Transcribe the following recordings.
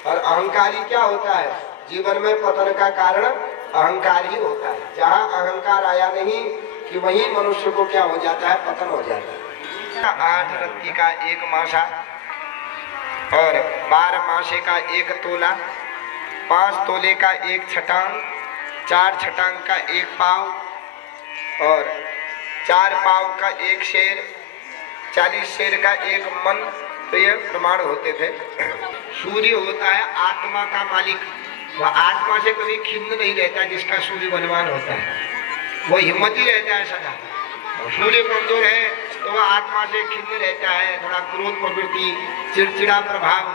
और अहंकारी क्या होता है? जीवन में पतन का कारण अहंकार ही होता है। जहाँ अहंकार आया नहीं कि वही मनुष्य को क्या हो जाता है? पतन हो जाता है। 8 रत्ती का 1 मासा और 12 मासे का 1 तोला, 5 तोले का 1 छटांग, 4 छटांग का 1 पाव और 4 पाव का 1 शेर, 40 शेर का 1 मन। तो ये प्रमाण होते थे। सूर्य होता है आत्मा का मालिक। वह आत्मा से कभी खिन्न नहीं रहता। जिसका सूर्य बलवान होता है वो हिम्मती रहता है सदा। सूर्य कमजोर है तो वह आत्मा से खिन्न रहता है। थोड़ा क्रोध प्रवृत्ति, चिड़चिड़ा प्रभाव,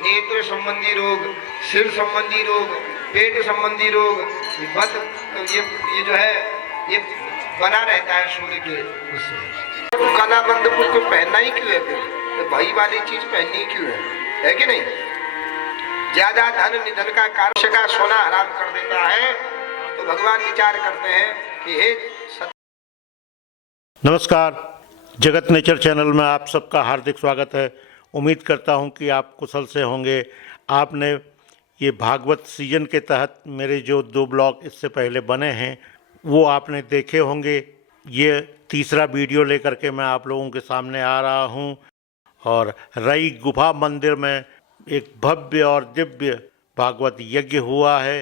नेत्र संबंधी रोग, सिर संबंधी रोग, पेट संबंधी रोग, ये जो है ये बना रहता है सूर्य के उससे। काला बंद को पहनना ही क्यों है? फिर तो भाई वाली चीज पहननी क्यों है कि नहीं? ज्यादा धन निधन का कारण का सोना हराम कर देता है। तो भगवान विचार करते हैं कि हे नमस्कार, जगत नेचर चैनल में आप सबका हार्दिक स्वागत है। उम्मीद करता हूं कि आप कुशल से होंगे। आपने ये भागवत सीजन के तहत मेरे जो 2 ब्लॉग इससे पहले बने हैं वो आपने देखे होंगे। ये तीसरा वीडियो लेकर के मैं आप लोगों के सामने आ रहा हूं। और रई गुफा मंदिर में एक भव्य और दिव्य भागवत यज्ञ हुआ है,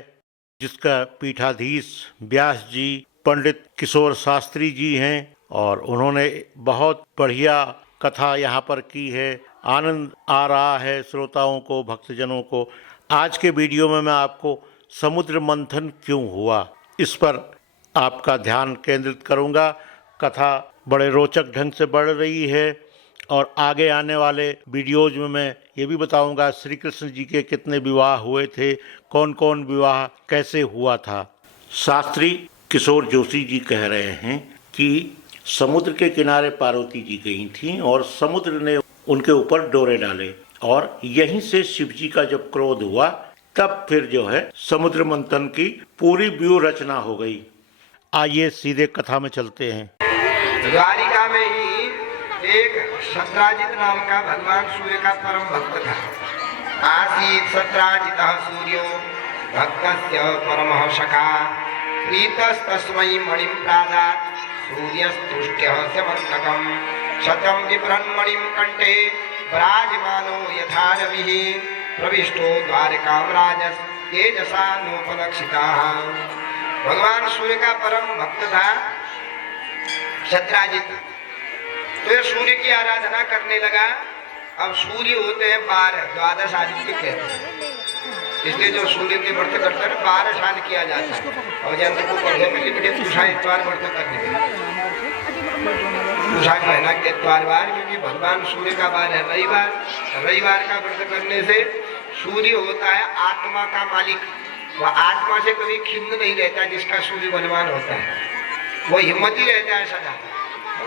जिसका पीठाधीश व्यास जी पंडित किशोर शास्त्री जी हैं और उन्होंने बहुत बढ़िया कथा यहाँ पर की है। आनंद आ रहा है श्रोताओं को, भक्तजनों को। आज के वीडियो में मैं आपको समुद्र मंथन क्यों हुआ इस पर आपका ध्यान केंद्रित करूँगा। कथा बड़े रोचक ढंग से बढ़ रही है और आगे आने वाले वीडियोज में मैं ये भी बताऊंगा श्री कृष्ण जी के कितने विवाह हुए थे, कौन कौन विवाह कैसे हुआ था। शास्त्री किशोर जोशी जी कह रहे हैं कि समुद्र के किनारे पार्वती जी गई थीं और समुद्र ने उनके ऊपर डोरे डाले और यहीं से शिव जी का जब क्रोध हुआ तब फिर जो है समुद्र मंथन की पूरी व्यूह रचना हो गई। आइए सीधे कथा में चलते हैं। द्वारिका में ही एक सत्राजित नाम का भगवान सूर्य का परम भक्त था। आसीत सत्राजितः सूर्यो भक्तस्य परमः सखा, प्रीतस्तस्मै मणिं प्रादात् सूर्यस्तुष्ट्यः समन्तकम्, शतं बिभ्रन्मणिं कण्ठे विराजमानो यथा रविः, प्रविष्टो द्वारकां राजस् तेजसा नोपलक्षिताः। भगवान सूर्य का परम भक्त था सत्राजित। तो ये सूर्य की आराधना करने लगा। अब सूर्य होते हैं 12, 12 आदित्य कहते हैं। इसलिए जो सूर्य के व्रत करते हैं 12 साल किया जाता है। और जन को पढ़ने में लिमिटेड पूछा इतवार व्रत करने में पूछा महीना के इतवार बार, क्योंकि भगवान सूर्य का बार है रविवार। रविवार का व्रत करने से सूर्य होता है आत्मा का मालिक। वह आत्मा से कभी खिन्न नहीं रहता। जिसका सूर्य बलवान होता है वो हिम्मती रहता है सदा।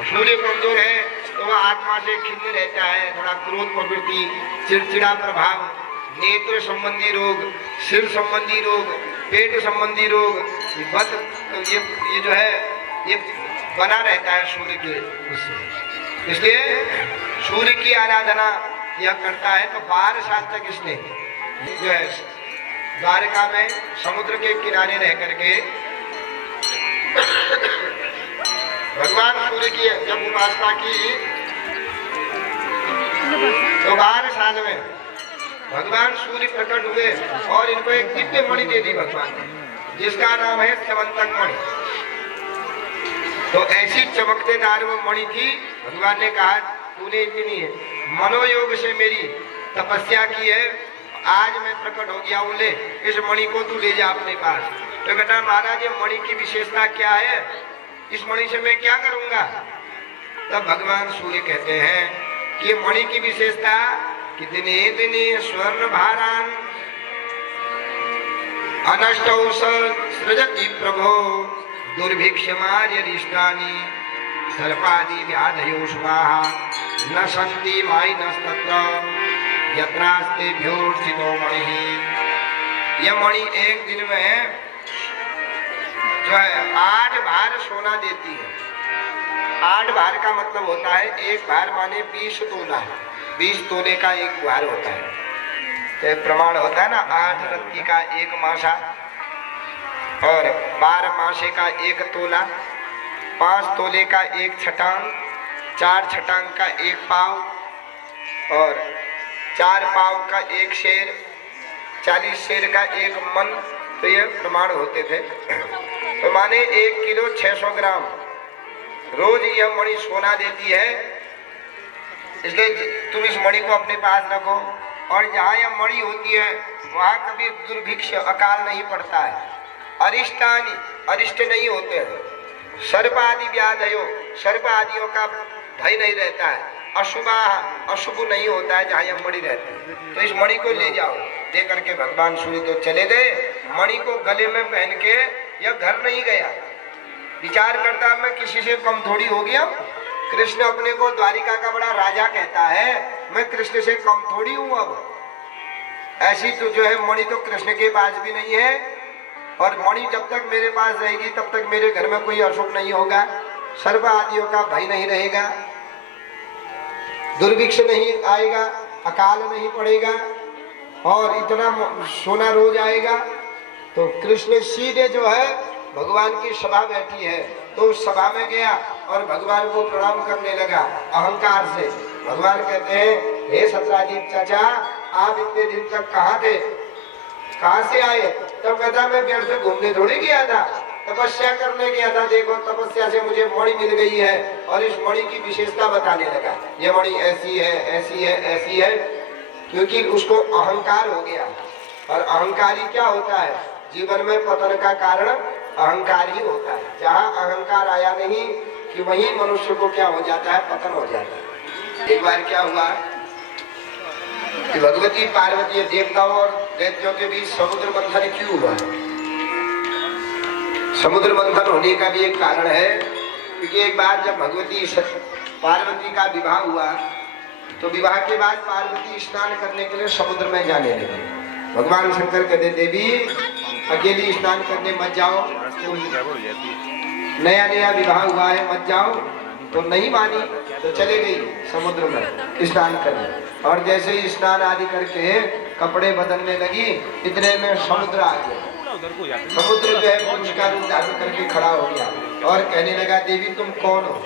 सूर्य कमजोर है तो वह आत्मा से खिन्न रहता है। थोड़ा क्रोध प्रवृत्ति, चिड़चिड़ा प्रभाव, नेत्र संबंधी रोग, सिर संबंधी रोग, पेट संबंधी रोग, ये जो है ये बना रहता है सूर्य के उससे। इसलिए सूर्य की आराधना यह करता है। तो 12 साल तक इसने जो है द्वारका में समुद्र के किनारे रह करके भगवान सूर्य की जब उपासना की तो 12 साल में भगवान सूर्य प्रकट हुए और इनको एक दिव्य मणि दे दी भगवान ने, जिसका नाम है समंतक मणि। तो ऐसी चमकतेदार वो मणि थी। भगवान ने कहा तूने इतनी मनोयोग से मेरी तपस्या की है, आज मैं प्रकट हो गया हूँ, ले इस मणि को तू ले जा अपने पास। तो कहता महाराज ये मणि की विशेषता क्या है, इस मणि से मैं क्या करूंगा? तब भगवान सूर्य कहते हैं कि मणि की विशेषता कि दिने दिने स्वर्ण भारान अनष्टौ सृजति प्रभो, दुर्भिक्षमार्यरिष्टानि सर्पादि व्याधयो शुभाः, न सन्ति मायिनस्तत्र यत्रास्तेभ्योर्चितो मणिः। यह मणि एक दिन में जो है 8 भार सोना देती है। 8 भार का मतलब होता है 1 भार माने 20 तोला। 20 तोले का 1 भार होता है। तो प्रमाण होता है ना, 8 रत्ती का 1 मासा और 12 मासे का 1 तोला, 5 तोले का 1 छटांग, 4 छटांग का 1 पाव और 4 पाव का 1 शेर, 40 शेर का 1 मन। तो ये प्रमाण होते थे। तो माने 1 किलो 600 ग्राम रोज यह मणि सोना देती है। इसलिए तुम इस मणि को अपने पास रखो, और जहाँ यह मणि होती है वहाँ कभी दुर्भिक्ष अकाल नहीं पड़ता है, अरिष्टानी अरिष्ट नहीं होते हैं, सर्प आदि व्याधयो सर्प आदियों का भय नहीं रहता है, अशुभा अशुभ नहीं होता है जहाँ यह मणि रहती है। तो इस मणि को ले जाओ। दे करके भगवान सूर्य तो चले गए, मणि को गले में पहन के यह घर नहीं गया। विचार करता मैं किसी से कम थोड़ी हो गया। कृष्ण अपने को द्वारिका का बड़ा राजा कहता है, मैं कृष्ण से कम थोड़ी हूं। अब ऐसी तो जो है मणि तो कृष्ण के पास भी नहीं है, और मणि जब तक मेरे पास रहेगी तब तक मेरे घर में कोई अशुभ नहीं होगा, सर्व आदियों का भय नहीं रहेगा, दुर्भिक्ष नहीं आएगा, अकाल नहीं पड़ेगा, और इतना सोना रोज आएगा। तो कृष्ण सीधे जो है भगवान की सभा बैठी है, तो उस सभा में गया और भगवान को प्रणाम करने लगा अहंकार से। भगवान कहते हैं, हे सत्राजीत चाचा, आप इतने दिन तक कहाँ थे, कहाँ से आए? तब कहता मैं पेड़ से घूमने थोड़ी गया था, तपस्या करने गया था। देखो तपस्या से मुझे मणि मिल गई है, और इस मणि की विशेषता बताने लगा। ये मणि ऐसी है, ऐसी है, ऐसी है, क्योंकि उसको अहंकार हो गया। और अहंकारी क्या होता है? जीवन में पतन का कारण अहंकार ही होता है। जहाँ अहंकार आया नहीं कि वही मनुष्य को क्या हो जाता है, पतन हो जाता है। एक बार क्या हुआ कि भगवती पार्वती देवताओं और दैत्यों के बीच समुद्र मंथन क्यों हुआ? समुद्र मंथन होने का भी एक कारण है, क्योंकि एक बार जब भगवती पार्वती का विवाह हुआ, तो विवाह के बाद पार्वती स्नान करने के लिए समुद्र में जाने लगी। भगवान शंकर कहते, देवी अकेली स्नान करने मत जाओ, नया नया विवाह हुआ है, मत जाओ। तो नहीं मानी, तो चले गई समुद्र में स्नान करने। और जैसे ही स्नान आदि करके कपड़े बदलने लगी, इतने में समुद्र आ गया। समुद्र जो है पुरुष का रूप धारण करके खड़ा हो गया और कहने लगा, देवी तुम कौन हो,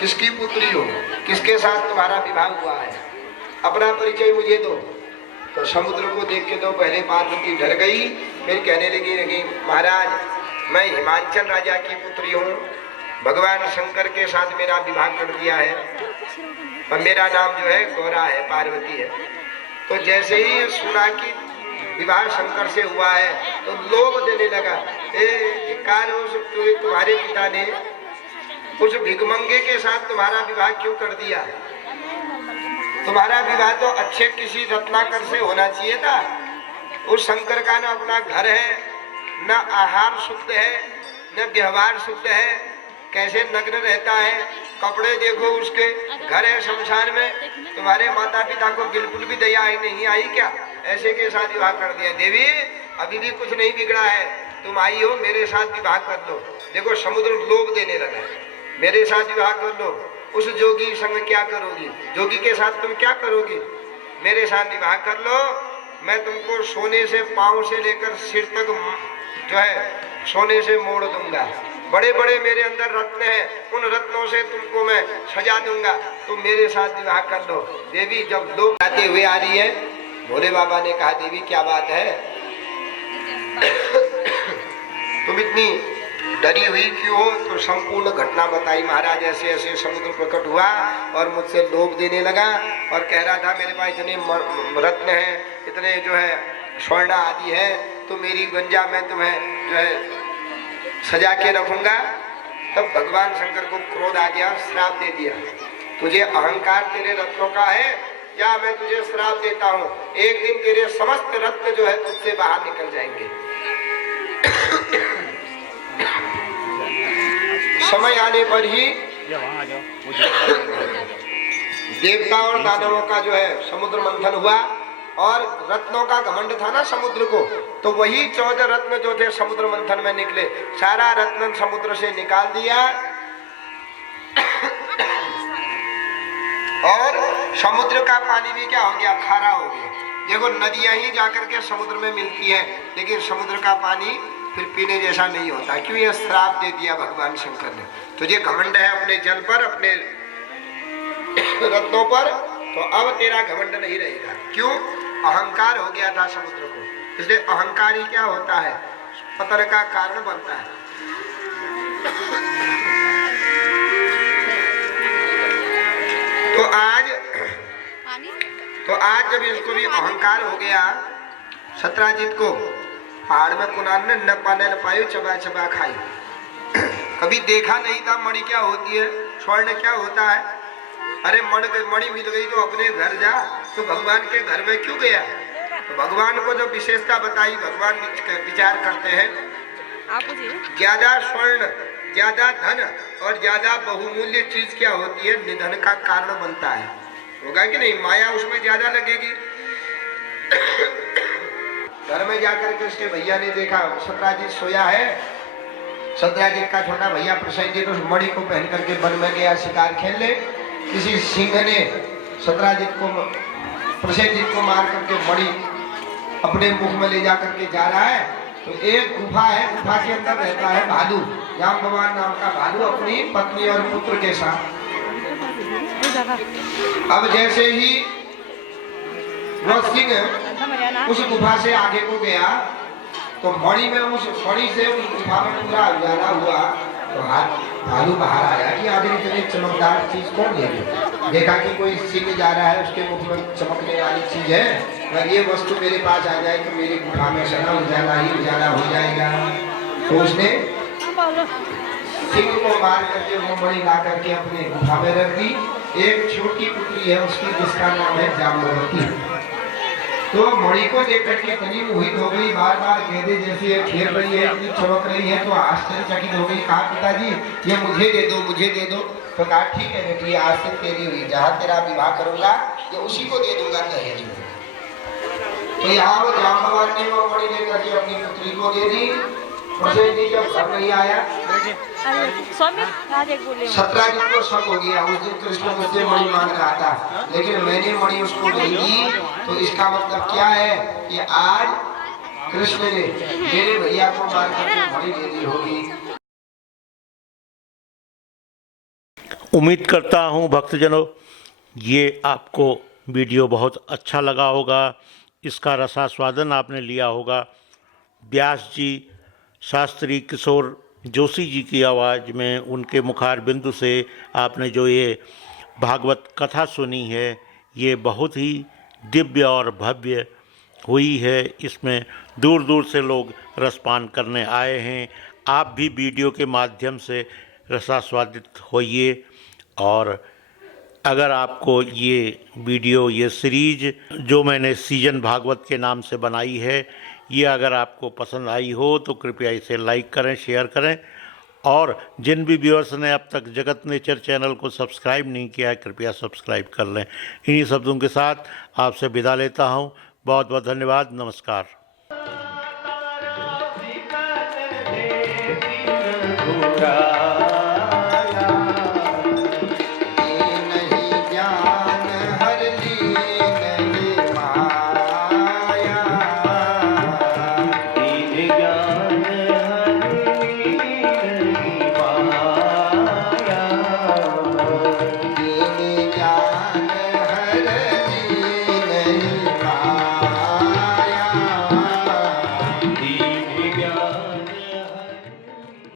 किसकी पुत्री हो, किसके साथ तुम्हारा विवाह हुआ है, अपना परिचय मुझे दो। तो समुद्र को देख के तो पहले पार्वती डर गई, फिर कहने लगी, महाराज मैं हिमांचल राजा की पुत्री हूँ, भगवान शंकर के साथ मेरा विवाह कर दिया है, और मेरा नाम जो है गौरा है, पार्वती है। तो जैसे ही सुना कि विवाह शंकर से हुआ है, तो लोभ देने लगा। धिक्कार हो, तुम्हारे पिता ने उस भिगमंगे के साथ तुम्हारा विवाह क्यों कर दिया? तुम्हारा विवाह तो अच्छे किसी रत्नाकर से होना चाहिए था। उस शंकर का न अपना घर है, न आहार शुद्ध है, न व्यवहार शुद्ध है, कैसे नग्न रहता है, कपड़े देखो उसके, घर है शमशान में। तुम्हारे माता पिता को बिल्कुल भी दया नहीं आई क्या? ऐसे के साथ विवाह कर दिया। देवी अभी भी कुछ नहीं बिगड़ा है, तुम आई हो, मेरे साथ विवाह कर लो। देखो समुद्र लोभ देने लगा, मेरे साथ विवाह कर लो। उस जोगी संग क्या करोगी, जोगी के साथ तुम क्या करोगी, मेरे साथ विवाह कर लो। मैं तुमको सोने से पांव से लेकर सिर तक जो है सोने से मोड़ दूंगा। बड़े बड़े मेरे अंदर रत्न हैं, उन रत्नों से तुमको मैं सजा दूंगा, तुम मेरे साथ विवाह कर लो। देवी जब लोग आते हुए आ रही है, भोले बाबा ने कहा, देवी क्या बात है, तुम इतनी डरी हुई क्यों हो? तो संपूर्ण घटना बताई। महाराज ऐसे ऐसे समुद्र प्रकट हुआ और मुझसे लोभ देने लगा, और कह रहा था मेरे पास इतने रत्न हैं, इतने जो है स्वर्ण आदि है, तो मेरी गंजा मैं तुम्हें जो है सजा के रखूंगा। तब भगवान शंकर को क्रोध आ गया, श्राप दे दिया, तुझे अहंकार तेरे रत्नों का है, या मैं तुझे श्राप देता हूँ, एक दिन तेरे समस्त रत्न जो है तुझसे बाहर निकल जाएंगे। समय आने पर ही देवता और दानवों का जो है समुद्र मंथन हुआ, और रत्नों का घमंड था ना समुद्र को, तो वही 14 रत्न जो थे समुद्र मंथन में निकले, सारा रत्न समुद्र से निकाल दिया, और समुद्र का पानी भी क्या हो गया, खारा हो गया। देखो नदियां ही जाकर के समुद्र में मिलती है, लेकिन समुद्र का पानी फिर पीने जैसा नहीं होता। क्यों? ये श्राप दे दिया भगवान शंकर ने। तुझे घमंड है अपने जल पर, अपने रत्नों पर, तो अब तेरा घमंड नहीं रहेगा। क्यों? अहंकार हो गया था समुद्र को, इसलिए अहंकार ही क्या होता है? पतन का कारण बनता है। तो आज जब इसको भी अहंकार हो गया, सत्राजित को, पहाड़ में कुनान ने न पाने न पायो, चबा चबा खाई। कभी देखा नहीं था मणि क्या होती है, स्वर्ण क्या होता है। अरे मणि मिल गई तो अपने घर जा, तो भगवान के घर में क्यों गया? तो भगवान को जो विशेषता बताई, भगवान विचार करते हैं ज्यादा स्वर्ण, ज्यादा धन और ज्यादा बहुमूल्य चीज क्या होती है? निधन का कारण बनता है। होगा कि नहीं? माया उसमें ज्यादा लगेगी। घर में जाकर के उसके भैया ने देखा सत्राजित सोया है। सत्राजित का छोटा भैया प्रसेनजित उस मणि को पहन करके वन में गया शिकार खेलने। किसी सिंह ने सत्राजित को, प्रसेनजित को मार करके मणि अपने मुख में ले जा करके जा रहा है। तो एक गुफा है, गुफा के अंदर रहता है भालू, जाम भगवान नाम का भालू, अपनी पत्नी और पुत्र के साथ। अब जैसे ही वह सिंह उस गुफा से आगे को गया, तो मणि में उस मणि से उस गुफा में पूरा उजाला हुआ। तो भालू बाहर आया कि आज इतनी चमकदार चीज कौन ले गया? देखा कि कोई सिंह जा रहा है, उसके मुख में चमकने वाली चीज है, अगर ये वस्तु मेरे पास आ जाए तो मेरी गुफा में सदा उजाला ही उजाला हो जाएगा। तो उसने सिंह को मार करके वो मणि ला करके अपने गुफा में रख दी। एक छोटी पुत्री है उसकी, जिसका नाम है जाम्बवती। तो मणि को देख करके इतनी मोहित हो गई, बार बार गेंदे जैसी है, खेल रही है, इतनी चमक रही है, तो आश्चर्यचकित हो गई। कहा पिताजी ये मुझे दे दो, मुझे दे दो। तो कहा ठीक है बेटी, आज से तेरी हुई, जहाँ तेरा विवाह करूंगा ये उसी को दे दूंगा दहेज में। तो यहाँ वो जाम्बवान ने वो मणि लेकर के अपनी पुत्री को दे दी। प्रसेनजित जब घर नहीं आया, सत्राजित को शक हो गया। उस दिन कृष्ण मुझसे मणि मांग रहा था, लेकिन मैंने मणि उसको नहीं दी। तो इसका मतलब क्या है कि आज कृष्ण ने मेरे भैया को मार करके मणि दे दी होगी। उम्मीद करता हूँ भक्तजनों ये आपको वीडियो बहुत अच्छा लगा होगा, इसका रसास्वादन आपने लिया होगा। व्यास जी, शास्त्री किशोर जोशी जी की आवाज़ में, उनके मुखार बिंदु से आपने जो ये भागवत कथा सुनी है, ये बहुत ही दिव्य और भव्य हुई है। इसमें दूर दूर से लोग रसपान करने आए हैं। आप भी वीडियो के माध्यम से रसास्वादित होइए। और अगर आपको ये वीडियो, ये सीरीज जो मैंने सीजन भागवत के नाम से बनाई है, ये अगर आपको पसंद आई हो तो कृपया इसे लाइक करें, शेयर करें। और जिन भी व्यूअर्स ने अब तक जगत नेचर चैनल को सब्सक्राइब नहीं किया है, कृपया सब्सक्राइब कर लें। इन्हीं शब्दों के साथ आपसे विदा लेता हूँ। बहुत बहुत धन्यवाद। नमस्कार।